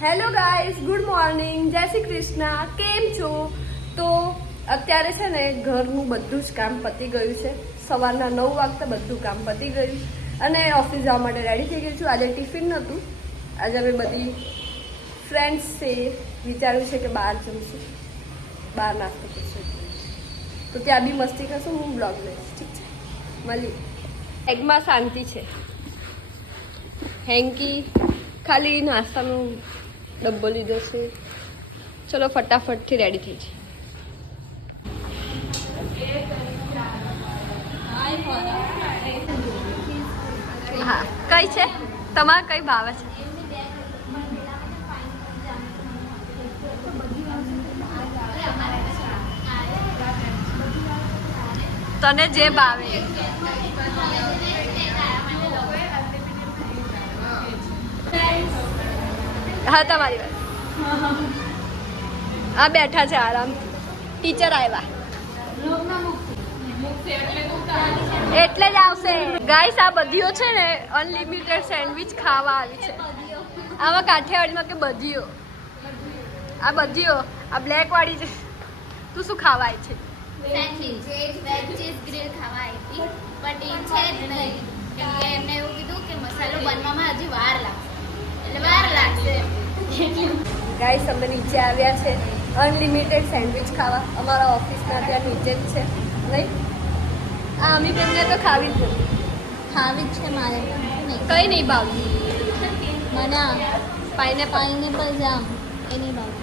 Hello guys, good morning, જય શ્રી કૃષ્ણ. કેમ છો? તો અત્યારે છે ને ઘરનું બધું જ કામ પતી ગયું છે. સવારના 9 વાગતા બધું કામ પતી ગયું અને ઓફિસ જવા માટે રેડી થઈ ગઈ છું. આજે ટિફિન નહોતું, આજે અમે બધી ફ્રેન્ડ્સ છે વિચાર્યું છે કે બહાર જઈશું, બહાર નાસ્તો કરશું. તો ત્યાં બી મસ્તી કરશું, હું બ્લોગ લઈશ. ઠીક છે, મળી. એગમાં શાંતિ છે. હેન્કી ખાલી નાસ્તાનું ડબ્બો લીધો છે. ચલો ફટાફટથી રેડી થઈ જાય. હા, કઈ છે તમારે? કઈ ભાવે છે? તને જે ભાવે. હા, તમારી વાત. આ બેઠા છે આરામથી. ટીચર આવ્યા એટલે જ આવશે. ગાઈસ, આ બધીઓ છે ને અનલિમિટેડ સેન્ડવિચ ખાવા આવી છે. આમાં કાઠિયાવાડીમાં કે બધીઓ, આ બધીઓ આ બ્લેક વાળી છે. તું શું ખાવા આવી છે? સેન્ડવિચ વેજ ચીઝ ગ્રીલ ખાવા આવી હતી, બટ એ છે જ નહીં કેમ કે એમને એવું કીધું કે મસાલો બનવામાં હજી વાર લાગશે, એટલે વાર લાગશે. ગાઈસ, અમે નીચે આવ્યા છે અનલિમિટેડ સેન્ડવિચ ખાવા. અમારા ઓફિસના ત્યાં નીચે જ છે. નહીં, આ અમી બેનને તો ખાવી જ નથી. ખાવી જ છે મારે, કઈ નહીં ભાવતી મને પાઇનેપલ. પાઇનેપલ જામ એ નહીં ભાવે.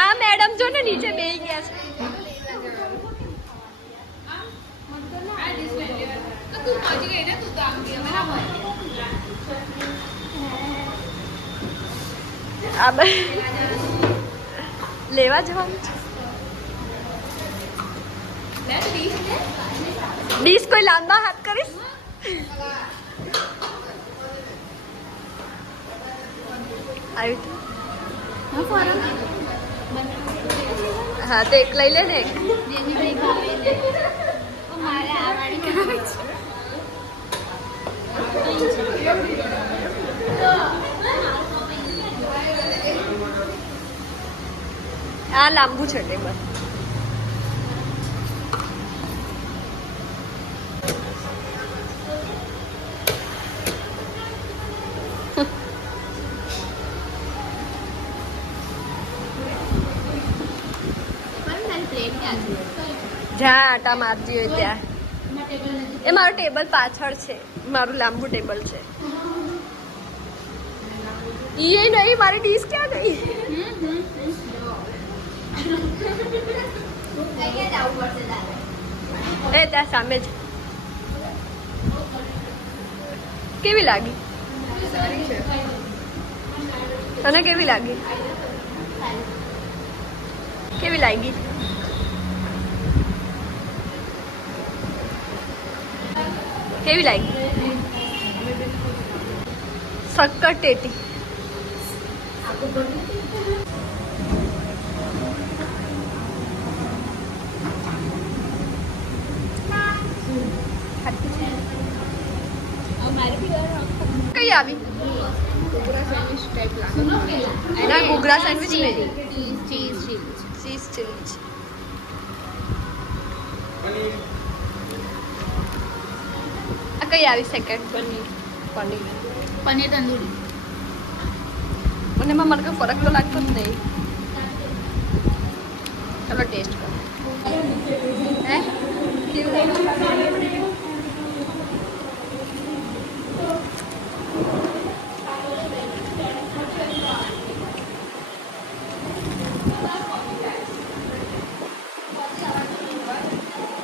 આ મેડમ જો ને નીચે બેસી ગયા છે. આ લેવા જવાનું છે. ડીશ કોઈ લાંબા હાથ કરીશ. હા, તો એક લઈ લે ને. મારે આ વાળી ખાવી છે. આ લાંબુ છે ટેબલ. જ્યાં આટા મારતી હોય ત્યાં. એ મારું ટેબલ પાછળ છે, મારું લાંબુ ટેબલ છે. એ નહીં, મારી ડીશ ક્યાં ગઈ? એ ત્યાં સામે જ. કેવી લાગી તને? કેવી લાગી? કેવી લાગી? કેવી લાગી? શક્કર ટેટી. કઈ આવી? ના, ઘૂઘરા સેન્ડવિચ નહીં, ચીઝ ચીલી. આ કઈ આવી? સેકન્ડ પનીર તંદૂરી. અને એમાં મને કોઈ ફરક તો લાગતો જ નહીં. ચલો ટેસ્ટ કરો. હે, કેવું લાગ્યું?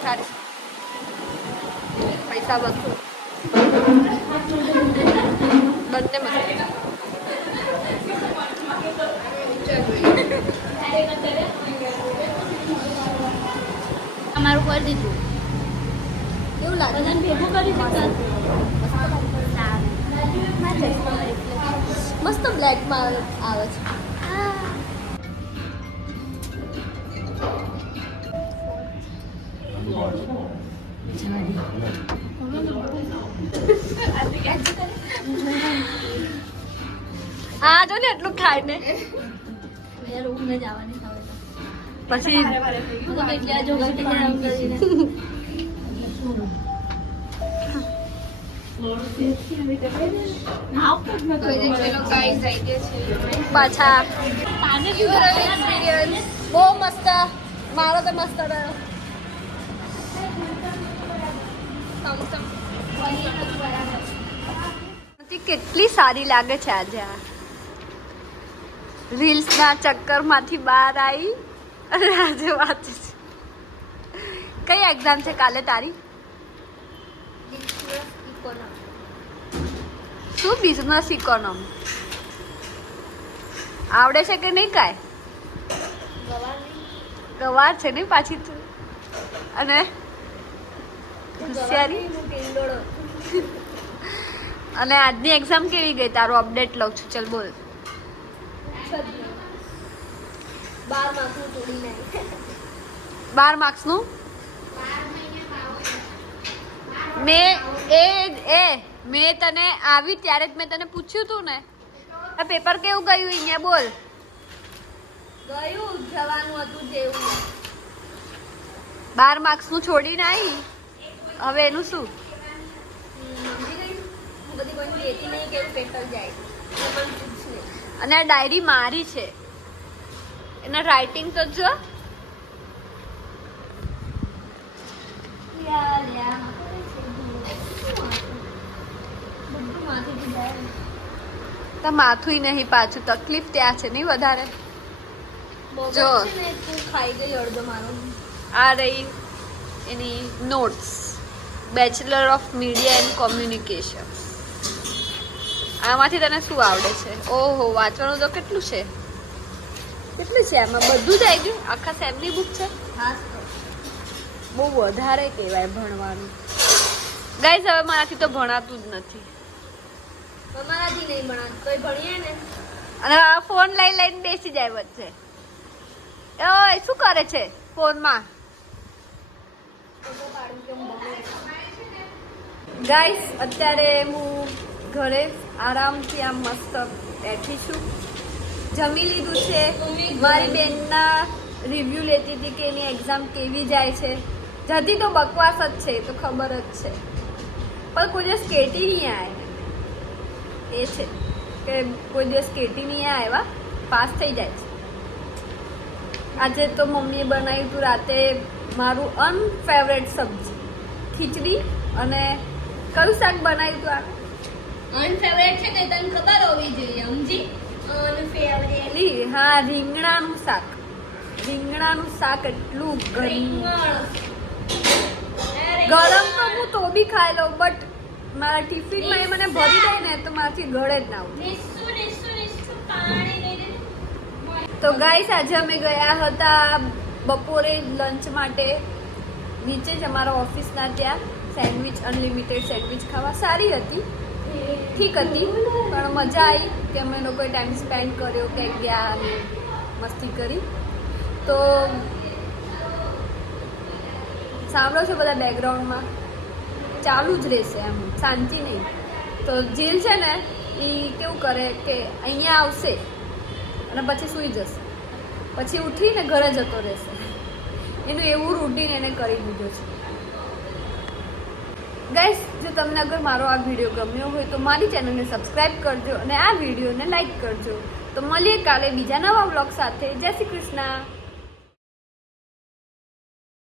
સારી. પૈસા બસો બંને મસ્ત. અમારું કરી દીધું. કેવું લાગે? ભેગું કરી દીધું. મસ્ત બ્લેકમાં આવે છે. આ જો ને એટલું ખાય ને પછી પાછા બહુ મસ્ત, મારો તો મસ્ત રહ્યો. કેટલી સારી લાગે છે આજે આ રીલ્સ ના ચક્કર માંથી બહાર આવી અને આજે વાંચે છે. કઈ એક્ઝામ છે કાલે તારી? શું બિઝનેસ ઇકોનોમી આવડે છે કે નહીં? કાંઈ ગવાર છે ને પાછી તું. અને હોશિયારી. અને આજની એક્ઝામ કેવી ગઈ? તારું અપડેટ લઉં છું. ચલ બોલ. 12 માર્ક્સનું મેં તને આવી ત્યારે જ મેં તને પૂછ્યું તું ને આ પેપર કેવું ગયું અહીંયા? બોલ. ગયું જવાનું હતું જેવું. 12 માર્ક્સનું છોડીને આવી, હવે એનું શું? બધી કોઈ લેતી નહીં કે પેટલ જાય. અને આ ડાયરી મારી છે, એના રાઇટિંગ તો જો. તો માથું નહીં પાછું, તકલીફ ત્યાં છે નહીં વધારે. જો ખાઈ ગઈ અડધો મારો. આ રહી એની notes, bachelor of media and communication. આમાંથી તને શું આવડે છે? ઓહો, વાંચવાનું તો કેટલું છે, કેટલું છે આમાં? બધું જ આવી ગયું. આખા સેમની બુક છે. બહુ વધારે કહેવાય ભણવાનું. ગાઈઝ હવે મારાથી તો ભણાતું જ નથી. અમારાથી નહીં ભણાતું, કોઈ ભણીએ ને. અને આ ફોન લઈને બેસી જાય વચ્ચે. ઓય શું કરે છે ફોનમાં? ગાઈસ અત્યારે હું ઘરે આરામથી આમ મસ્ત બેઠી છું. જમી લીધું છે. મારી બેનના રિવ્યુ લેતી હતી કે એની એક્ઝામ કેવી જાય છે. જતી તો બકવાસ જ છે, તો ખબર જ છે, પણ કોઈ દિવસ કેટી નહીં આવે. એ છે કે કોઈ દિવસ કેટી નહીં આવ્યા, પાસ થઈ જાય છે. આજે તો મમ્મીએ બનાવ્યું હતું રાતે મારું અનફેવરેટ સબ્જી, ખીચડી. અને કયું શાક બનાવ્યું હતું? આ અનફેવરેટ છે કે તને ખબર હોવી જોઈએ, સમજી? અનફેવરેટ. હા, રીંગણાનું શાક. રીંગણાનું શાક એટલું ગરમ તો હું તો બી ખાઈ લઉં, બટ મારા ટિફિનમાં એ મને ભરી દે ને તો મારાથી ગળે જ ના ઉતરે. તો ગાઈસ આજે અમે ગયા હતા બપોરે લંચ માટે નીચે જ અમારા ઓફિસના ત્યાં સેન્ડવિચ, અનલિમિટેડ સેન્ડવિચ ખાવા. સારી હતી, ઠીક હતી, પણ મજા આવી કે અમે લોકોએ ટાઈમ સ્પેન્ડ કર્યો, ક્યાંક ગયા અને મસ્તી કરી. તો સાંભળો છો બધા બેકગ્રાઉન્ડમાં, ચાલુ જ રહેશે, એમ શાંતિ નહીં. તો જીલ છે ને એ કેવું કરે કે અહીંયા આવશે અને પછી સૂઈ જશે, પછી ઉઠીને ઘરે જતો રહેશે. એનું એવું રૂટીન એને કરી દીધું છે. ગાઈસ, જો તમને અગર મારો આ વિડીયો ગમ્યો હોય તો મારી ચેનલને સબસ્ક્રાઈબ કરજો અને આ વિડીયોને લાઈક કરજો. તો મળીએ કાલે બીજા નવા વ્લોગ સાથે. જય શ્રી કૃષ્ણ.